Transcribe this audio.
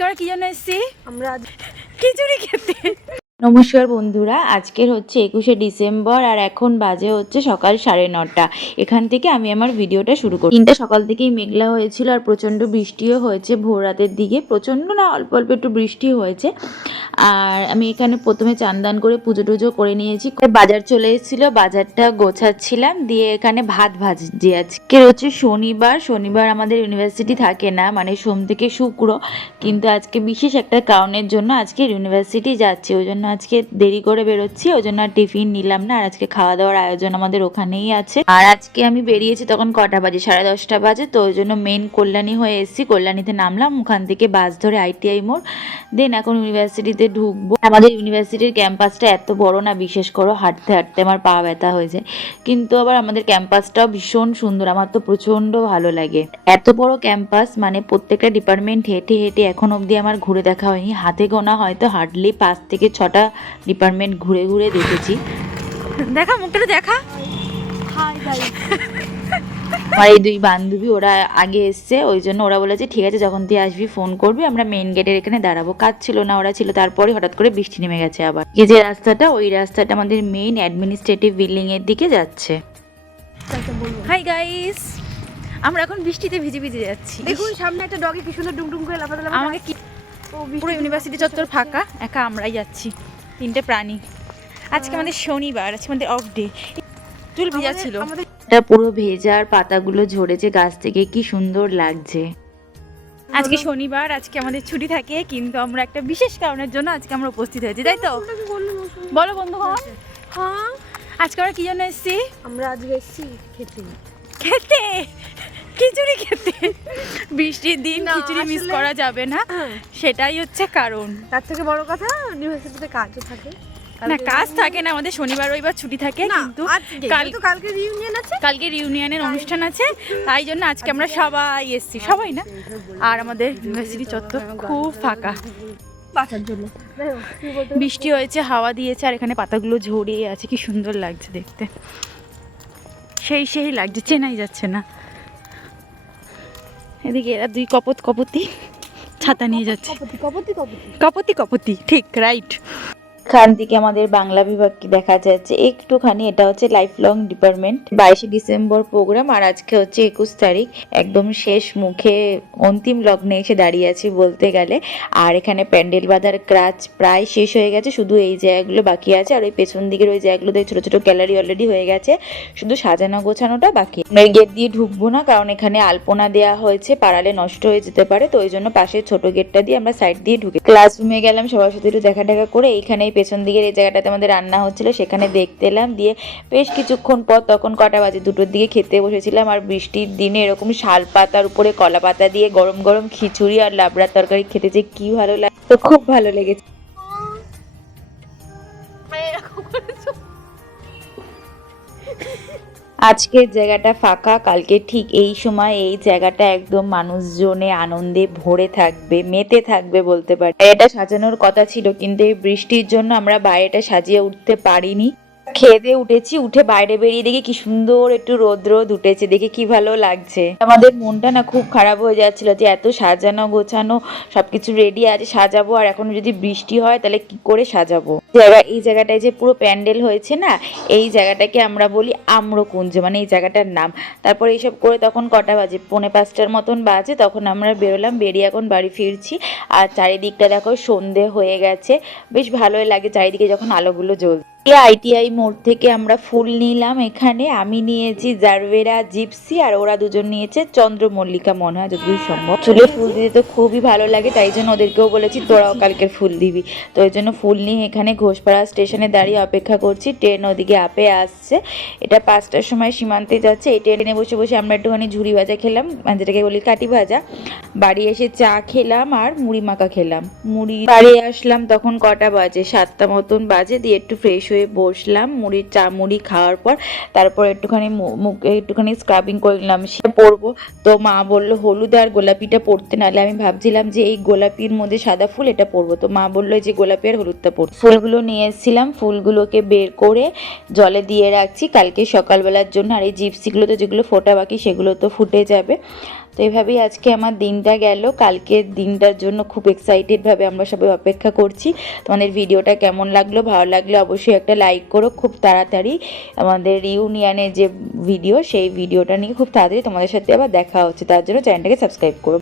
আজকে আমরা কি জন্য এসেছি? আমরা খিচুড়ি খেতে। নমস্কার বন্ধুরা, আজকের হচ্ছে একুশে ডিসেম্বর আর এখন বাজে হচ্ছে সকাল সাড়ে নটা। এখান থেকে আমি আমার ভিডিওটা শুরু করি। তিনটা সকাল থেকেই মেঘলা হয়েছিল আর প্রচণ্ড বৃষ্টিও হয়েছে ভোর রাতের দিকে। প্রচণ্ড না, অল্প অল্প একটু বৃষ্টি হয়েছে। আর আমি এখানে প্রথমে চান্দান করে পুজো টুজো করে নিয়েছি। বাজার চলে এসেছিল, বাজারটা গোছাচ্ছিলাম, দিয়ে এখানে ভাত ভাজি আজকে হচ্ছে শনিবার শনিবার আমাদের ইউনিভার্সিটি থাকে না মানে সোম থেকে শুক্র। কিন্তু আজকে বিশেষ একটা কারণের জন্য আজকে ইউনিভার্সিটি যাচ্ছে, ওই জন্য আজকে দেরি করে বেরোচ্ছি, ওই জন্য আর টিফিন নিলাম না, আর আজকে খাওয়া দাওয়ার আয়োজন আমাদের ওখানেই আছে। আর আজকে আমি বেরিয়েছি তখন কটা বাজে? সাড়ে দশটা বাজে, তো ওই জন্য মেন কল্যাণী হয়ে এসেছি, কল্যাণীতে নামলাম, ওখান থেকে বাস ধরে আইটিআই মোড়। দেন এখন ইউনিভার্সিটিতে ঢুকবো। আমাদের ইউনিভার্সিটির ক্যাম্পাসটা এত বড় না, বিশেষ করে হাঁটতে হাঁটতে আমার পা ব্যথা হয়ে যায় কিন্তু আবার আমাদের ক্যাম্পাসটাও ভীষণ সুন্দর, আমার তো প্রচণ্ড ভালো লাগে। এত বড় ক্যাম্পাস মানে প্রত্যেকটা ডিপার্টমেন্ট হেঁটে হেঁটে এখন অবধি আমার ঘুরে দেখা হয়নি। হাতে গোনা হয়তো হার্ডলি পাঁচ থেকে ছটা ডিপার্টমেন্ট ঘুরে ঘুরে দেখেছি। দেখা মুখটা দেখা। আমার এই দুই বান্ধবী ওরা আগে এসছে ওই জন্য ওরা বলেছে ঠিক আছে যখন তুই আসবি ফোন করবি আমরা মেইন গেটের এখানে দাঁড়াবো। কাজ ছিল না ওরা ছিল তারপরে হঠাৎ করে বৃষ্টি নেমে গেছে আবার। এই যে রাস্তাটা ওই রাস্তাটা আমাদের মেইন অ্যাডমিনিস্ট্রেটিভ বিল্ডিং এর দিকে যাচ্ছে। হাই গাইস আমরা এখন বৃষ্টিতে ভিজে ভিজে যাচ্ছি। দেখুন সামনে একটা ডগে কি সুন্দর ডুমডুম করে লাফাতে লাফাতে আমাকে কি? পুরো ইউনিভার্সিটি চত্বর ফাঁকা একা আমরাই যাচ্ছি। তিনটে প্রাণী। আজকে আমাদের শনিবার আজকে আমাদের অফ ডে চুল ভিজা ছিল। এটা পুরো ভেজা আর পাতাগুলো ঝরেছে গাছ থেকে কি সুন্দর লাগছে। আজকে শনিবার আজকে আমাদের ছুটি থাকে কিন্তু আমরা একটা বিশেষ কারণের জন্য আজকে আমরা উপস্থিত হয়েছি তাই তো। বলো বন্ধু হ্যাঁ আজকে আমরা কি জন্য এসেছি? আমরা আজকে এসেছি খেতে। খেতে? খিচুড়ি খেতে। বৃষ্টির দিন খিচুড়ি মিস করা যাবে না। হ্যাঁ, সেটাই হচ্ছে কারণ। তার থেকে বড় কথা ইউনিভার্সিটিতে কাজও থাকে। না কাজ থাকে না আমাদের শনিবার রবিবার ছুটি থাকে কিন্তু তো কালকে রিউনিয়ন আছে কালকে রিউনিয়নের অনুষ্ঠান আছে তাই জন্য আজকে আমরা সবাই এসেছি সবাই না? আর আমাদের ইউনিভার্সিটি চত্বর খুব ফাঁকা। বাঁচার জন্য। বৃষ্টি হয়েছে হাওয়া দিয়েছে আর এখানে পাতাগুলো ঝরিয়ে আছে কি সুন্দর লাগছে দেখতে। সেই সেই লাগছে চেনাই যাচ্ছে না। এদিকে এরা দুই কপত কপতি ছাতা নিয়ে যাচ্ছে। কপতি কপতি ঠিক রাইট এখান থেকে আমাদের বাংলা বিভাগকে দেখা যাচ্ছে? একটুখানি এটা হচ্ছে লাইফ লং ডিপার্টমেন্ট বাইশে ডিসেম্বর প্রোগ্রাম আর আজকে হচ্ছে একুশ তারিখ। একদম শেষ মুখে অন্তিম লগ্নে এসে দাঁড়িয়ে আছি বলতে গেলে। আর এখানে প্যান্ডেল বাঁধার কাজ প্রায় শেষ হয়ে গেছে। শুধু এই জায়গাগুলো বাকি আছে। আর ওই পেছন দিকের ওই জায়গাগুলোতে ছোট ছোট গ্যালারি অলরেডি হয়ে গেছে। শুধু সাজানো গোছানোটা বাকি। গেট দিয়ে ঢুকবো না, কারণ এখানে আলপনা দেওয়া হয়েছে। পাড়ালে নষ্ট হয়ে যেতে পারে। তো ওই জন্য পাশের ছোট গেটটা দিয়ে আমরা সাইড দিয়ে ঢুকে ক্লাসরুমে গেলাম। সবার সাথে একটু দেখা দেখা করে এইখানে এই পেছন দিকের এই জায়গাটাতে আমাদের রান্না হচ্ছিল, সেখানে দেখতে এলাম, দিয়ে বেশ কিছুক্ষণ পর তখন কটা বাজে, দুটোর দিকে খেতে বসেছিলাম, আর বৃষ্টির দিনে এরকম শাল পাতার উপরে কলা পাতা দিয়ে গরম গরম খিচুড়ি আর লাবড়ার তরকারি খেতে যে কি ভালো লাগে তো খুব ভালো লেগেছে। আজকের জায়গাটা ফাঁকা, কালকে ঠিক এই সময় এই জায়গাটা একদম মানুষজনে আনন্দে ভরে থাকবে, মেতে থাকবে বলতে পারি। এটা সাজানোর কথা ছিল, কিন্তু এই বৃষ্টির জন্য আমরা বাইরেটা সাজিয়ে উঠতে পারিনি। খেয়ে দিয়ে উঠেছি, উঠে বাইরে বেরিয়ে দেখি কি সুন্দর একটু রোদ রোদ উঠেছে দেখে কি ভালো লাগছে। আমাদের মনটা না খুব খারাপ হয়ে যাচ্ছিল যে এত সাজানো গোছানো সবকিছু রেডি আছে, সাজাবো। আর এখন যদি বৃষ্টি হয় তাহলে কি করে সাজাবো? জায়গা, এই জায়গাটায় যে পুরো প্যান্ডেল হয়েছে না, এই জায়গাটাকে আমরা বলি আম্রকুঞ্জ মানে এই জায়গাটার নাম। তারপর এইসব করে তখন কটা বাজে? পৌনে পাঁচটার মতন বাজে, তখন আমরা বেরোলাম, বেরিয়ে এখন বাড়ি ফিরছি। আর চারিদিকটা দেখো সন্ধে হয়ে গেছে, বেশ ভালোই লাগে চারিদিকে যখন আলোগুলো জ্বলছে। আইটিআই মোড় থেকে আমরা ফুল নিলাম এখানে। আমি নিয়েছি জারভেরা জিপসি আর ওরা দুজন নিয়েছে চন্দ্রমল্লিকা মনে হয়, যতদূর সম্ভব। চুলে ফুল দিতে তো খুবই ভালো লাগে, তাই জন্য ওদেরকেও বলেছি তোরাও কালকের ফুল দিবি। তো ওই জন্য ফুল নিয়ে এখানে ঘোষপাড়া স্টেশনে দাঁড়িয়ে অপেক্ষা করছি। ট্রেন ওদিকে আপে আসছে। এটা পাঁচটার সময় সীমান্তে যাচ্ছে। এই ট্রেনে বসে বসে আমরা একটুখানি ঝুড়ি ভাজা খেলাম মানে যেটাকে বলি কাটি ভাজা। বাড়ি এসে চা খেলাম আর মুড়ি মাখা খেলাম। মুড়ি বাড়ি আসলাম তখন কটা বাজে? সাতটা মতন বাজে, দিয়ে একটু ফ্রেশ হয়ে বসলাম, মুড়ির চা, মুড়ি খাওয়ার পর তারপর একটুখানি মুখে, একটুখানি স্ক্রাবিং করে নিলাম। সেটা পরবো, তো মা বলল, হলুদ আর গোলাপিটা পরতে নাহলে আমি ভাবছিলাম যে এই গোলাপির মধ্যে সাদা ফুল এটা পরবো। তো মা বলল যে গোলাপি আর হলুদটা পর ফুলগুলো নিয়ে এসেছিলাম, ফুলগুলোকে বের করে জলে দিয়ে রাখছি। কালকে সকালবেলার জন্য আর এই জিপসিগুলো তো যেগুলো ফোটা বাকি সেগুলো তো ফুটে যাবে। তো এইভাবেই আজকে আমার দিনটা গেল। কালকের দিনটার জন্য খুব এক্সাইটেডভাবে আমরা সবাই অপেক্ষা করছি। তোমাদের ভিডিওটা কেমন লাগল, ভালো লাগল অবশ্যই একটা লাইক করো খুব তাড়াতাড়ি। আমাদের ইউনিয়নের যে ভিডিও সেই ভিডিওটা নিয়ে খুব তাড়াতাড়ি তোমাদের সাথে আবার দেখা হচ্ছে। তার জন্য চ্যানেলটাকে সাবস্ক্রাইব করো।